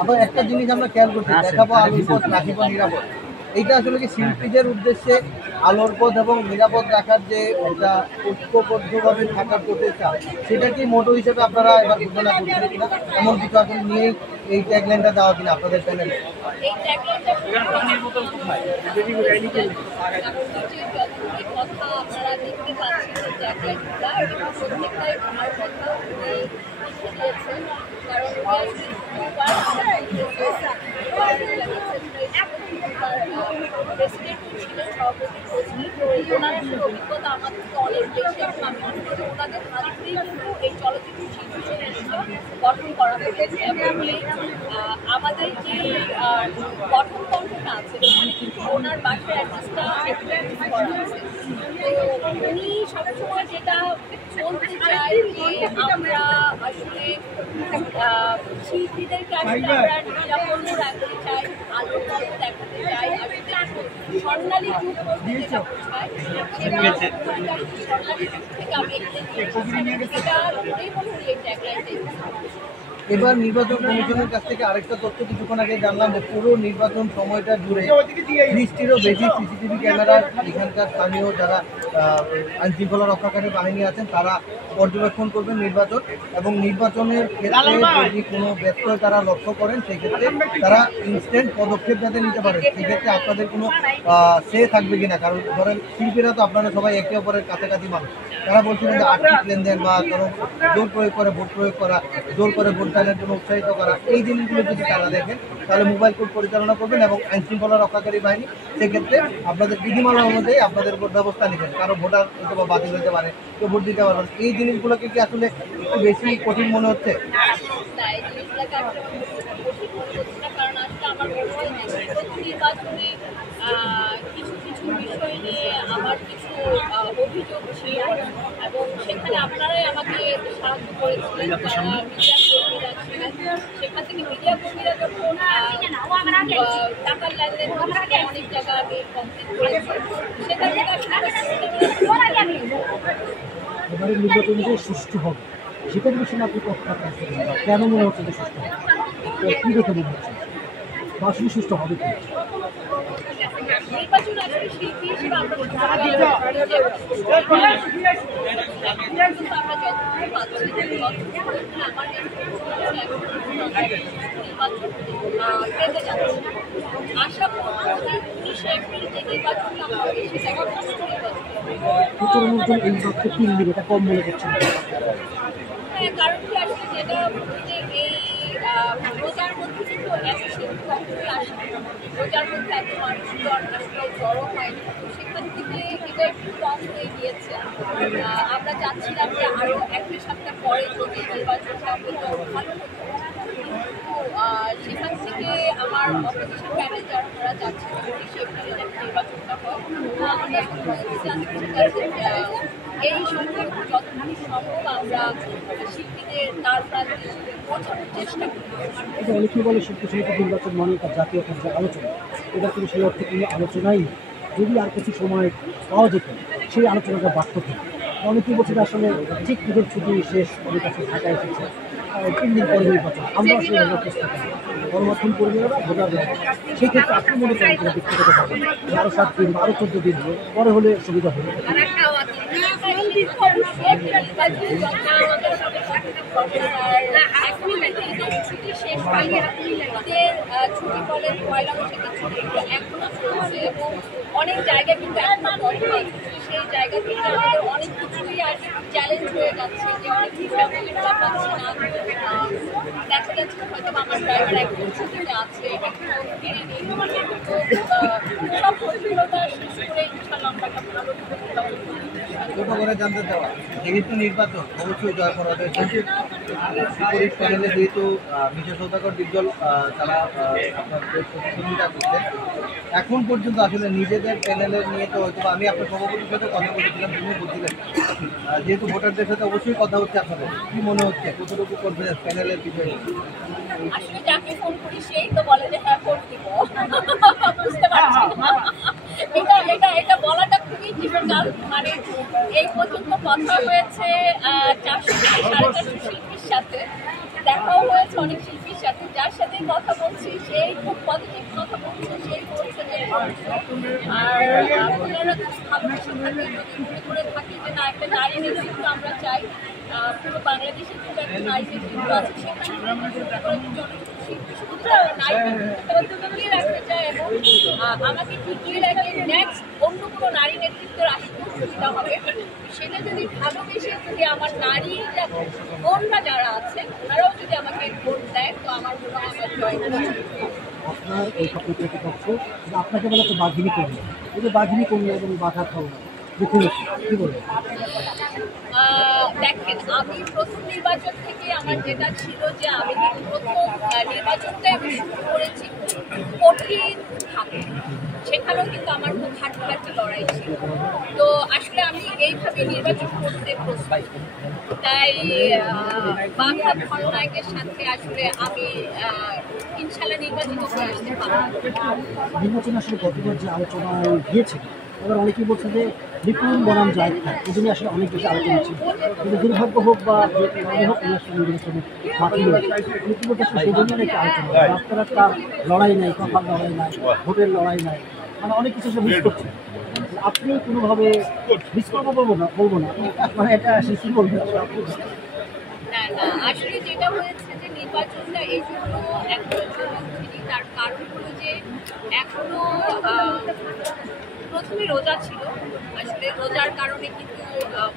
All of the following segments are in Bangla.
আবার একটা জিনিস আমরা খেয়াল করছি, দেখাবো আলোর পথ রাখিব নিরাপদ। এইটা আসলে কি শিল্পীদের উদ্দেশ্যে আলোর পথ এবং নিরাপদ রাখার যে একটা ঐক্যবদ্ধভাবে থাকার প্রচেষ্টা, সেটা কি মোটো হিসেবে আপনারা এবার ঘোষণা করছেন কিনা, এমন কিছু আসলে নিয়েই এই ট্যাগলাইনটা দেওয়া কিনা আপনাদের চ্যানেলে? অভিজ্ঞতা আমাদের অনেক বেশি এবং আমি মনে করি ওনাদের হাত ধরেই কিন্তু এই চলচ্চিত্র শিল্পী সমিতিটা গঠন করা হয়েছে এবং আমাদের যে গঠন তন্ত্রটা আছে সেখানে কিন্তু ওনার বাসার অ্যাড্রেসটা করা আছে। তো উনি সবসময় যেটা বলতে চাই যে আমরা আসলে শিল্পীদেরকে আসলে আমরা নিরাপদ রাখতে চাই, আলোর পথ দেখাতে চাই, আসলে স্বর্ণালী যুগ বলতে যেটা বোঝায় সেটা স্বর্ণালী যুগ থেকে আমি এটা ধরেই বলুন এই ট্যাগলাইনটাই। এবার নির্বাচন কমিশনের কাছ থেকে আরেকটা তথ্য কিছুক্ষণ আগে জানলাম যে পুরো নির্বাচন সময়টা জুড়ে 30টিরও বেশি সিসিটিভি ক্যামেরার এখানকার স্থানীয় যারা আইনশৃঙ্খলা রক্ষাকারী বাহিনী আছেন তারা পর্যবেক্ষণ করবেন নির্বাচন, এবং নির্বাচনের ক্ষেত্রে যদি কোনো ব্যত্যয় তারা লক্ষ্য করেন সেক্ষেত্রে তারা ইনস্ট্যান্ট পদক্ষেপ যাতে নিতে পারেন, সেক্ষেত্রে আপনাদের কোনো সে থাকবে কিনা? কারণ ধরেন শিল্পীরা তো আপনারা সবাই একে অপরের কাছাকাছি মানুষ, তারা বলছিলেন যে আর্থিক লেনদেন বা কারো জোর প্রয়োগ করে ভোট প্রয়োগ করা, জোর করে ভোট দানের জন্য উৎসাহিত করা, এই জিনিসগুলো যদি তারা দেখেন তাহলে মোবাইল কোর্ট পরিচালনা করবেন এবং আইনশৃঙ্খলা রক্ষাকারী বাহিনী সেক্ষেত্রে আপনাদের বিধিমালা অনুযায়ী আপনাদের উপর ব্যবস্থা নেবেন। কারো ভোটার অথবা বাতিল হতে পারে, কেউ ভোট দিতে পারবেন। এই জিনিসগুলোকে কি আসলে একটু বেশি কঠিন মনে হচ্ছে? কারণ আজকে আমার মনে হয় নির্বাচনে কিছু কিছু বিষয় নিয়ে আমার কিছু অভিযোগ ছিল এবং সেখানে আপনারাই আমাকে সাহায্য করেছিলেন, যারা মিডিয়া কর্মীরা ছিলেন। সেখান থেকে মিডিয়া কর্মীরা যখন টাকার লেনদেন অনেক জায়গা আমি কমপ্লিট করেছি, সেখান থেকে এবারে নির্বাচন যে সুষ্ঠু হবে সেটার বিষয়ে আপনি কথা কেন মনে হচ্ছে যে সুষ্ঠু হবে, কী দেখে মনে হচ্ছে বা আসলে সুষ্ঠু হবে কি? নির্বাচন আসলে শিল্পী হিসেবে আমরা আশা করব যে 19 এপ্রিল যে নির্বাচনটা হবে সেটা এই মাত্র 3 দিন, এটা কম মনে করছেন? হ্যাঁ, কারণ কি আসলে যেটা যে এই রোজার মধ্যে কিন্তু এত শিল্পী কখনোই আসে, রোজার মধ্যে এত মানুষজন আসলে জড়ো হয়নি, সেখান থেকে এটা একটু কম হয়ে গিয়েছে। আমরা চাচ্ছিলাম যে আরও 1-2 সপ্তাহ পরে যদি নির্বাচনটা হতো ভালো হতো, কিন্তু সেখান থেকে আমার অপোজিশন ম্যানেজার ওরা চাচ্ছিল 19 এপ্রিলে যেন নির্বাচনটা হয়। এই সময় যতটুকু সম্ভব আমরা শিল্পীদের তার প্রান্তে পৌঁছানোর চেষ্টা করি। অনেকেই বলে শিল্পী সমিতি নির্বাচন মানে তার জাতীয় পর্যায়ে আলোচনা, এটা কিন্তু সেই অর্থে কোনো আলোচনাই নেই। যদি আর কিছু সময় পাওয়া যেত সেই আলোচনাটা বাড়ত থাকে। অনেকেই বলছে যে আসলে ঠিক ঈদের ছুটি শেষ, অনেক কাছে ঢাকা এসেছে, 3 দিন পরে নির্বাচন, আমরা আসলে চেষ্টা করি গণমাধ্যম কর্মীরা ভোটার দেওয়া। সেই ক্ষেত্রে আপনি মনে করেন কিনা ব্যক্তিগতভাবে আরও 7 দিন বা আরও 14 দিন পরে হলে সুবিধা হবে? ছুটি শেষ হয়নি, ছুটি বলেন পয়লা বৈশাখের ছুটি এখনো চলছে এবং অনেক জায়গা কিন্তু এখনো বন্ধ আছে। সেই জায়গা থেকে আমাদের অনেক কিছুই আর চ্যালেঞ্জ হয়ে যাচ্ছে যে অনেক কিছু আমরা পাচ্ছি না। দেখা যাচ্ছে হয়তো আমার ড্রাইভার একদম ছুটিতে আছে, সব প্রতিকূলতা শেষ করে ইনশাল্লাহ আমরা একটা ভালো ছোট করে জানতে চাওয়া, যেহেতু নির্বাচন অবশ্যই জয় পরাজয় বিপরীত প্যানেলে যেহেতু মিশা সৌদাগর ডিপজল তারা আপনার প্রতিদ্বন্দ্বিতা করছেন, এখন পর্যন্ত আসলে নিজেদের প্যানেলের নিয়ে তো হয়তো আমি আপনার সভাপতির সাথে কথা বলেছিলাম, তিনি বলছিলেন যেহেতু ভোটারদের সাথে অবশ্যই কথা হচ্ছে, আপনাদের কি মনে হচ্ছে কতটুকু কনফিডেন্স প্যানেলের বিষয়ে? আসলে যাকে ফোন করি সেই তো বলে যে হ্যাঁ ভোট দিব, বুঝতে পারছি না। এটা বলাটা খুবই ডিফিকাল্ট। মানে এই পর্যন্ত কথা হয়েছে 400 থেকে 450 শিল্পীর সাথে, দেখাও হয়েছে অনেক শিল্পীর সাথে। যার সাথে কথা বলছি সেই খুব পজিটিভ কথা বলছে, সেই বলছে যে আর আপনারা ভাবনার সাথে যদি মনে করে থাকি যে না একটা নারী নেতৃত্ব আমরা চাই, পুরো বাংলাদেশে কিন্তু একটা নারী নেতৃত্ব আছে, সেখানে টিকিয়ে রাখতে চায় এবং আমাকে টিকিয়ে রাখলে নেক্সট অন্য কোনো নারী নেতৃত্বের আসতে সুবিধা হবে। সেটা যদি ভালোবেসে যদি আমার নারীরা বোনরা যারা আছে তারাও যদি আমাকে ভোট দেয় তো আমার মনে হয় আমার জয় হবে। আপনার এই স্বপ্ন প্রতিপক্ষ আপনাকে বলে তো বাঘিনী কর্মী, এই যে বাঘিনী কর্মী এবং বাধা খাওয়া দেখুন কি বলবেন? দেখেন, আমি প্রথম নির্বাচন থেকে আমার যেটা ছিল যে আমি কিন্তু প্রথম নির্বাচনটাই আমি শুরু করেছি কঠিন থাকে, সেখানেও কিন্তু আমার খুব হাঁটাহাঁটি লড়াই ছিল। তো আসলে আমি এইভাবে নির্বাচন করতে প্রস্তুত, তাই বাংলা খলনায়কের সাথে আসলে আমি ইনশাল্লাহ নির্বাচিত হয়ে আসতে পারবো। নির্বাচনে আসলে গতবার যে আলোচনায় গিয়েছিল, এবার অনেকেই বলছে যে বিপুল বনাম জায়গ খায়, এই জন্য আসলে অনেক বেশি আলোচনা ছিল, কিন্তু দুর্ভাগ্য হোক বা যে কারণে হোক উনি আসলে নির্বাচনে বাতিল হয়েছে। অনেকে বলতে আসলে সেই জন্য একটা আলোচনা, আপনারা তার লড়াই নাই, কথার লড়াই নাই, ভোটের লড়াই নাই, মানে অনেক কিছু সে মিস করছে। আপনি কোনোভাবে মিস করবো বলবো না, মানে এটা আসলে কী বলবেন আপনি? না না, আসলে যেটা হয়েছে যে নির্বাচনটা এই জন্য এখনো জমে উঠেনি, তার কারণ হলো যে এখনো প্রথমে রোজা ছিল, আসলে রোজার কারণে কিন্তু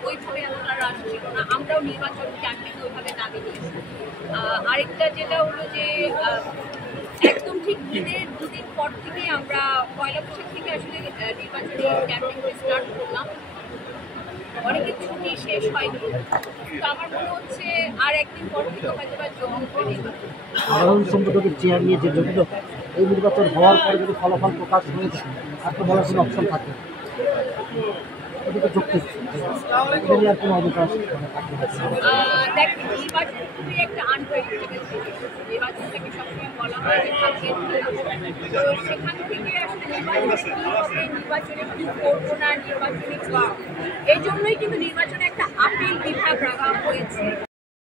ওইভাবে এতটা রাশ ছিল না, আমরাও নির্বাচন ক্যাম্পেইন ওইভাবে নামে নিয়েছি। আরেকটা যেটা হলো যে একদম ঠিক ঈদের দুদিন পর থেকে আমরা পয়লা বৈশাখ থেকে আসলে নির্বাচনী ক্যাম্পেইন স্টার্ট করলাম। অনেকের ছুটি শেষ হয়নি, তো আমার মনে হচ্ছে আর একদিন পর থেকে হয়তো বা জমে উঠবে। সাধারণ সম্পাদকের চেয়ার নিয়ে যে জটিলতা, এই নির্বাচন হওয়ার পরে যদি ফলাফল প্রকাশ হয়েছে আর তো বলার কোনো অপশন থাকে এদিকে যুক্তি এটা নিয়ে আর কোনো অবকাশ দেখেন, নির্বাচন খুবই একটা আনপ্রেডিক্টেবল জিনিস। নির্বাচন থেকে সবসময় বলা হয় যে ভাগ্যের খেলা। তো সেখান থেকে আসলে নির্বাচনে কী হবে, নির্বাচনে কী করবো না, নির্বাচনে এই জন্যই কিন্তু নির্বাচনে একটা আপিল বিভাগ রাখা হয়েছে।